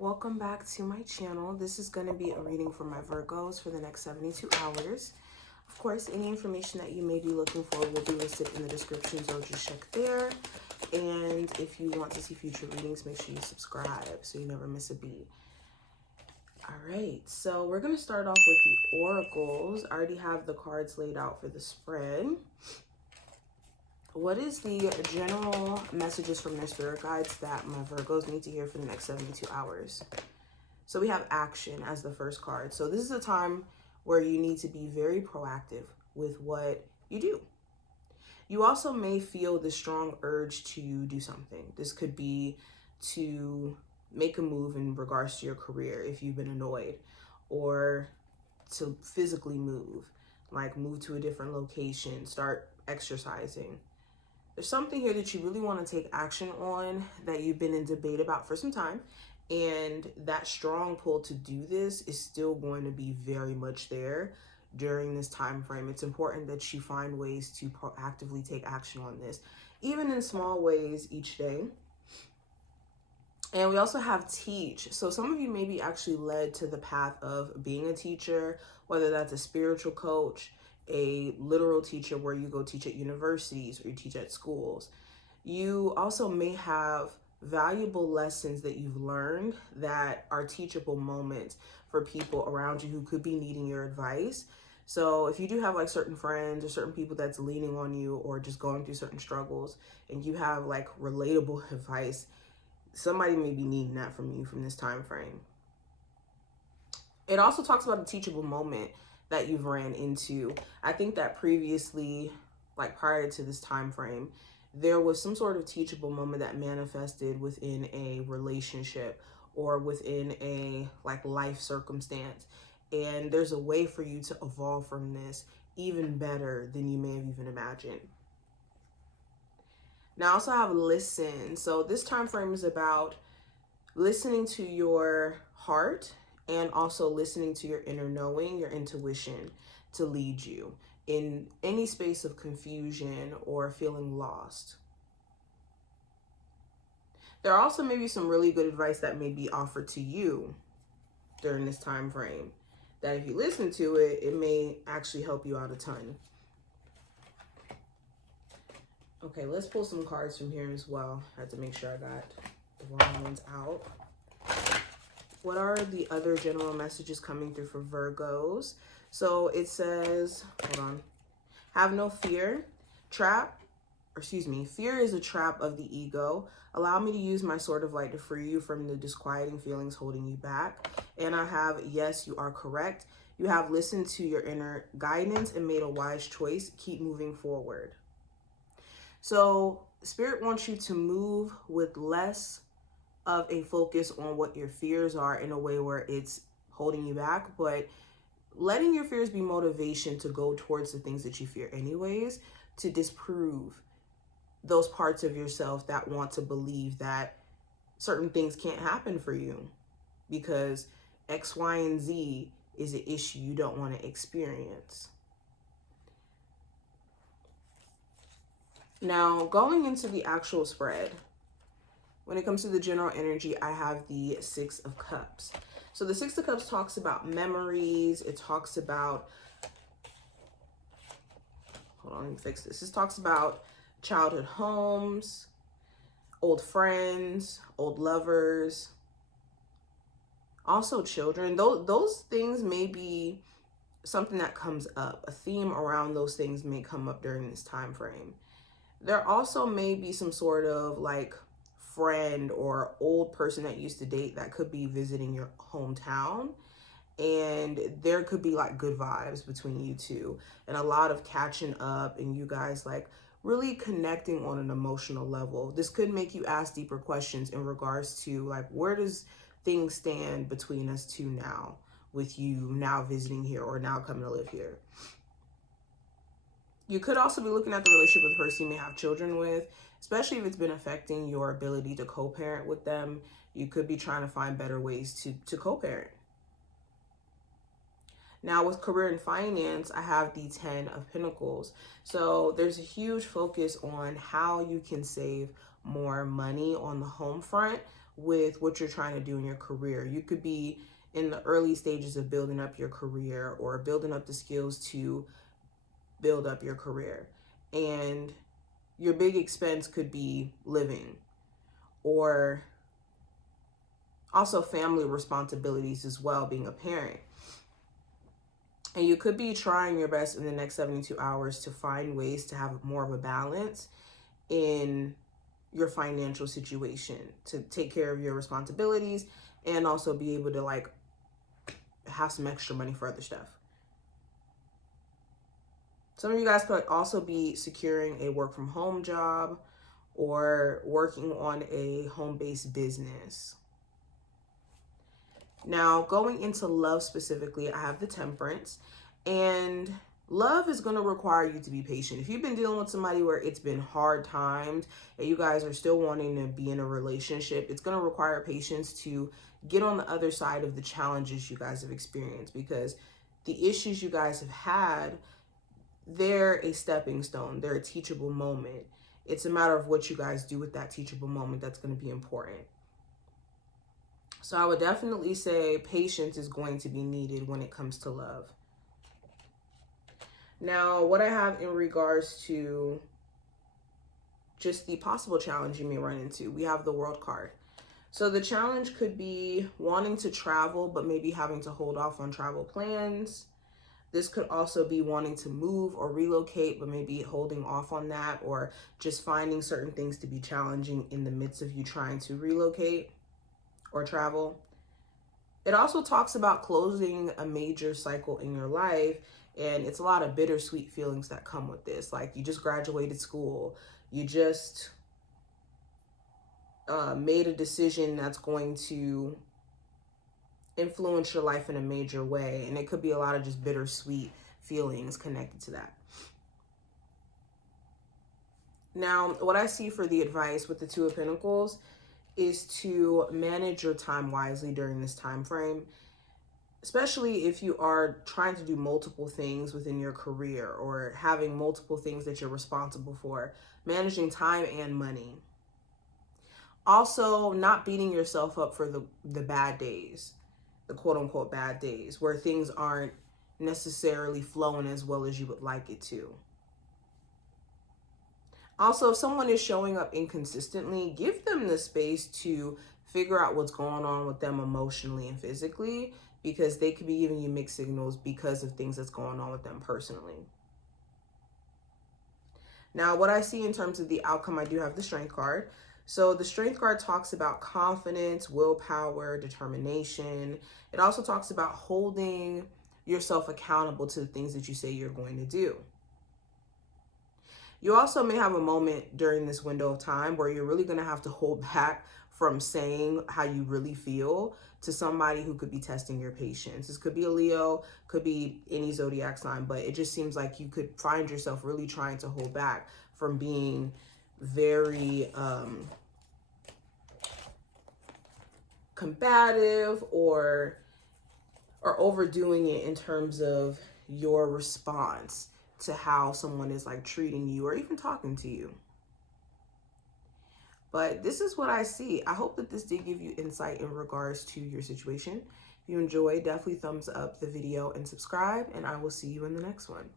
Welcome back to my channel. This is going to be a reading for my Virgos for the next 72 hours. Of course, any information that you may be looking for will be listed in the description, so just check there. And if you want to see future readings, make sure you subscribe so you never miss a beat. All right, so we're going to start off with the oracles. I already have the cards laid out for the spread. What is the general messages from their spirit guides that my Virgos need to hear for the next 72 hours? So we have action as the first card. So this is a time where you need to be very proactive with what you do. You also may feel the strong urge to do something. This could be to make a move in regards to your career if you've been annoyed, or to physically move, like move to a different location, start exercising. There's something here that you really want to take action on that you've been in debate about for some time. And that strong pull to do this is still going to be very much there during this time frame. It's important that you find ways to proactively take action on this, even in small ways each day. And we also have teach. So some of you may be actually led to the path of being a teacher, whether that's a spiritual coach, a literal teacher where you go teach at universities or you teach at schools. You also may have valuable lessons that you've learned that are teachable moments for people around you who could be needing your advice. So if you do have like certain friends or certain people that's leaning on you or just going through certain struggles and you have like relatable advice, somebody may be needing that from you from this time frame. It also talks about a teachable moment that you've ran into. I think that previously, like prior to this time frame, there was some sort of teachable moment that manifested within a relationship or within a like life circumstance. And there's a way for you to evolve from this even better than you may have even imagined. Now I also have listen. So this time frame is about listening to your heart and also listening to your inner knowing, your intuition, to lead you in any space of confusion or feeling lost. There are also maybe some really good advice that may be offered to you during this time frame that if you listen to it, it may actually help you out a ton. Okay, let's pull some cards from here as well. I have to make sure I got the wrong ones out. What are the other general messages coming through for Virgos? So it says, hold on, have no fear. Fear is a trap of the ego. Allow me to use my sword of light to free you from the disquieting feelings holding you back. And I have, yes, you are correct. You have listened to your inner guidance and made a wise choice. Keep moving forward. So Spirit wants you to move with less of a focus on what your fears are in a way where it's holding you back, but letting your fears be motivation to go towards the things that you fear anyways, to disprove those parts of yourself that want to believe that certain things can't happen for you because X, Y, and Z is an issue you don't want to experience. Now, going into the actual spread, when it comes to the general energy, I have the Six of Cups. So the Six of Cups talks about memories. It talks about, hold on, let me fix this. This talks about childhood homes, old friends, old lovers, also children. Those things may be something that comes up. A theme around those things may come up during this time frame. There also may be some sort of like friend or old person that you used to date that could be visiting your hometown, and there could be like good vibes between you two and a lot of catching up and you guys like really connecting on an emotional level. This could make you ask deeper questions in regards to like, where does things stand between us two now, with you now visiting here or now coming to live here. You could also be looking at the relationship with the person you may have children with, especially if it's been affecting your ability to co-parent with them. You could be trying to find better ways to co-parent. Now with career and finance, I have the 10 of Pentacles. So there's a huge focus on how you can save more money on the home front with what you're trying to do in your career. You could be in the early stages of building up your career or building up the skills to build up your career. And your big expense could be living, or also family responsibilities as well, being a parent. And you could be trying your best in the next 72 hours to find ways to have more of a balance in your financial situation, to take care of your responsibilities and also be able to like have some extra money for other stuff. Some of you guys could also be securing a work from home job or working on a home-based business. Now, going into love specifically, I have the Temperance, and love is going to require you to be patient. If you've been dealing with somebody where it's been hard times and you guys are still wanting to be in a relationship, it's going to require patience to get on the other side of the challenges you guys have experienced, because the issues you guys have had, they're a stepping stone. They're a teachable moment. It's a matter of what you guys do with that teachable moment that's going to be important. So I would definitely say patience is going to be needed when it comes to love. Now, what I have in regards to just the possible challenge you may run into, we have the World card. So the challenge could be wanting to travel, but maybe having to hold off on travel plans. This could also be wanting to move or relocate, but maybe holding off on that, or just finding certain things to be challenging in the midst of you trying to relocate or travel. It also talks about closing a major cycle in your life, and it's a lot of bittersweet feelings that come with this. Like, you just graduated school, you just made a decision that's going to influence your life in a major way, and it could be a lot of just bittersweet feelings connected to that. Now, what I see for the advice with the Two of Pentacles is to manage your time wisely during this time frame, especially if you are trying to do multiple things within your career or having multiple things that you're responsible for, managing time and money. Also, not beating yourself up for the bad days, the quote-unquote bad days, where things aren't necessarily flowing as well as you would like it to. Also, if someone is showing up inconsistently, give them the space to figure out what's going on with them emotionally and physically, because they could be giving you mixed signals because of things that's going on with them personally. Now, what I see in terms of the outcome, I do have the Strength card. So the Strength card talks about confidence, willpower, determination. It also talks about holding yourself accountable to the things that you say you're going to do. You also may have a moment during this window of time where you're really going to have to hold back from saying how you really feel to somebody who could be testing your patience. This could be a Leo, could be any zodiac sign, but it just seems like you could find yourself really trying to hold back from being very combative or overdoing it in terms of your response to how someone is like treating you or even talking to you. But this is what I see. I hope that this did give you insight in regards to your situation. If you enjoyed, definitely thumbs up the video and subscribe, and I will see you in the next one.